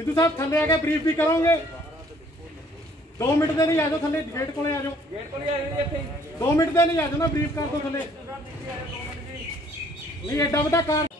सिद्धू साहब थले आके ब्रीफ भी करोगे 2 मिनट दे नहीं आ जाओ थले गेट को आ जाओ 2 मिनट दे नहीं आ जाओ ना ब्रीफ कर दो थले नहीं एडा वड्डा कार